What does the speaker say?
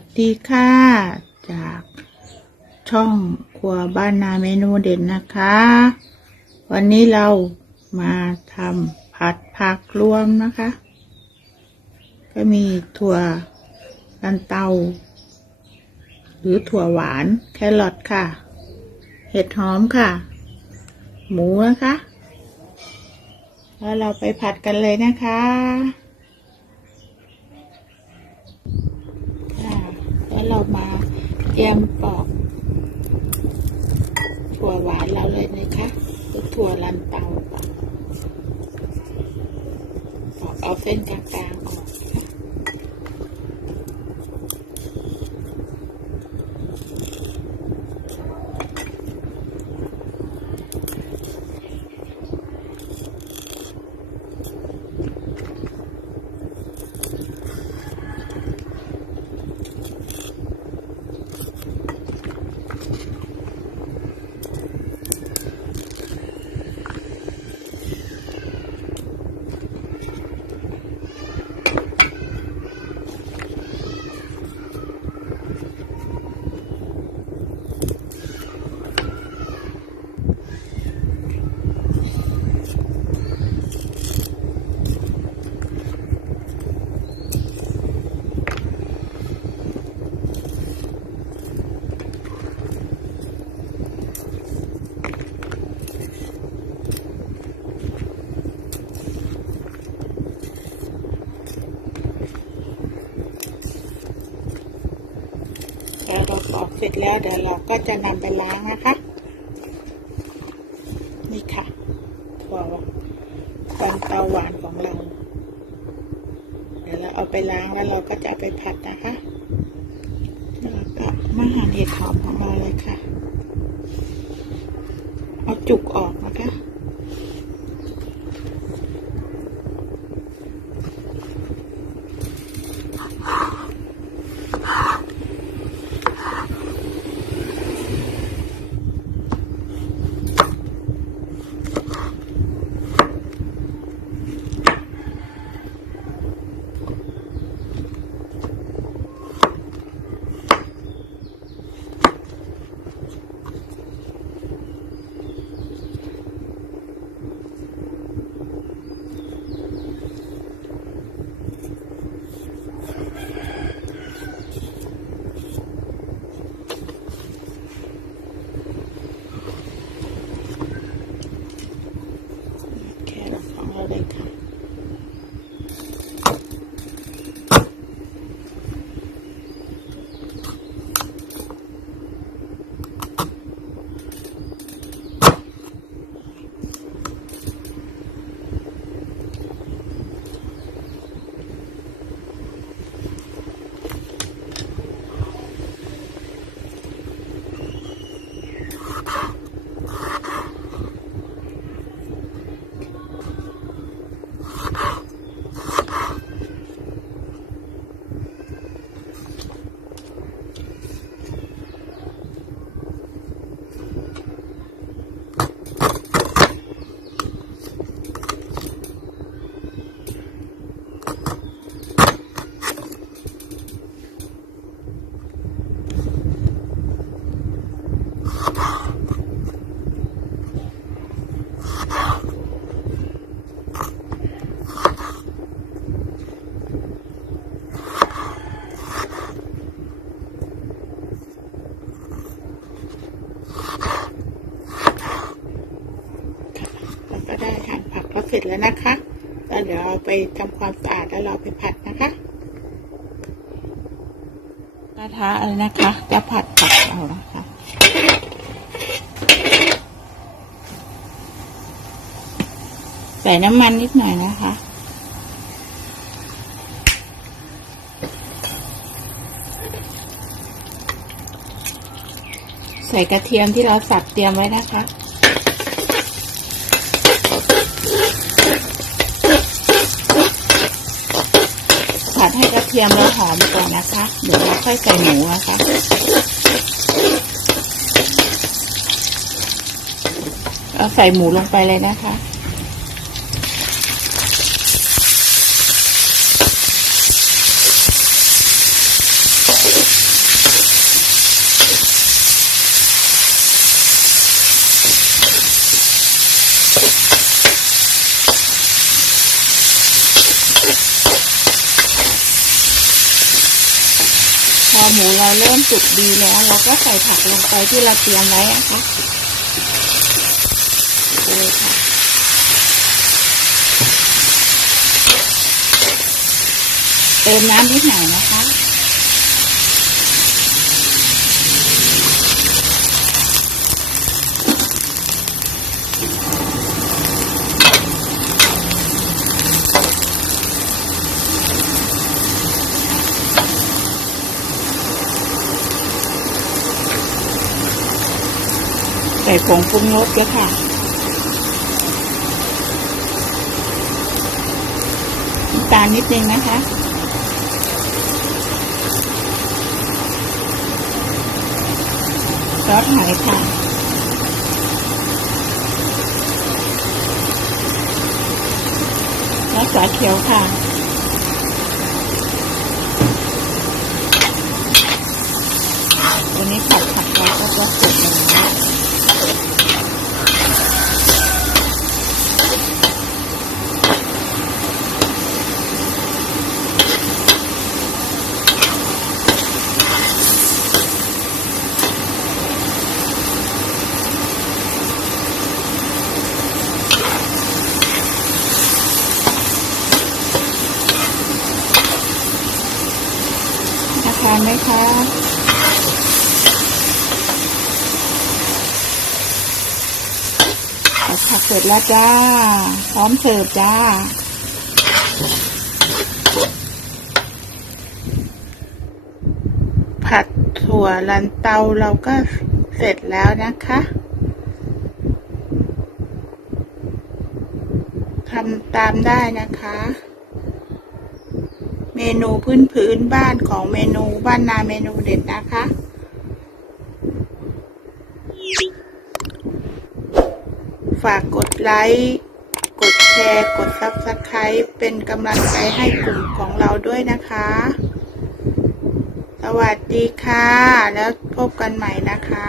วัสดีค่ะ จากช่องครัวบ้านนาเมนูเด่นนะคะ วันนี้เรามาทำผัดผักรวมนะคะ ก็มีถั่วลันเตา หรือถั่วหวานแครอทค่ะ เห็ดหอมค่ะ หมูนะคะ แล้วเราไปผัดกันเลยนะคะค่ะแล้ว เรามาเตรียมปอก ถั่วหวานเราเลยนะคะคือถั่วลันเตาปอกเอาเส้นกลางๆออก ค่ะพอเราปอกเสร็จแล้วเดี๋ยวเราก็จะนำไปล้างนะคะ นี่ค่ะถั่ววันเตาหวานของเรา เดี๋ยวเราเอาไปล้างแล้วเราก็จะเอาไปผัดนะคะแล้วเราก็มาหั่นเห็ดหอมของเราเลยค่ะ เอาจุกออกนะคะ เสร็จแล้วนะคะแล้วเดี๋ยวเอาไปทำความสะอาดแล้วเราไปผัดนะคะกระทะอะไรนะคะ จะผัดผักเรานะคะใส่น้ำมันนิดหน่อยนะคะใส่กระเทียมที่เราสับเตรียมไว้นะคะ ให้กระเทียมแล้วหอมก่อนนะคะ เดี๋ยวเราค่อยใส่หมูนะคะเราใส่หมูลงไปเลยนะคะ หมูเราเริ่มสุกดีแล้ว เราก็ใส่ผักลงไปที่เราเตรียมไว้นะคะเลยค่ะเติมน้ำนิดหน่อยนะคะ ส่ผงปรุงรสด้วยค่ะ น้ำตาลนิดนึงนะคะ ซอสหอยค่ะซอสฝาเขียวค่ะวันนี้ผัดผักเราก็จะเสร็จแล้ว น่าทา นไหมคะผัดผักเสร็จแล้วจ้า พร้อมเสิร์ฟจ้าผัดถั่วลันเตาเราก็เสร็จแล้วนะคะ ทำตามได้นะคะ เมนูพื้นพื้นบ้านของเมนูบ้านนาเมนูเด็ดนะคะ ฝากกดไลค์ กดแชร์ กดซับสไคร b ์เป็นกำลังใจให้กลุ่มของเราด้วยนะคะ สวัสดีค่ะ แล้วพบกันใหม่นะคะ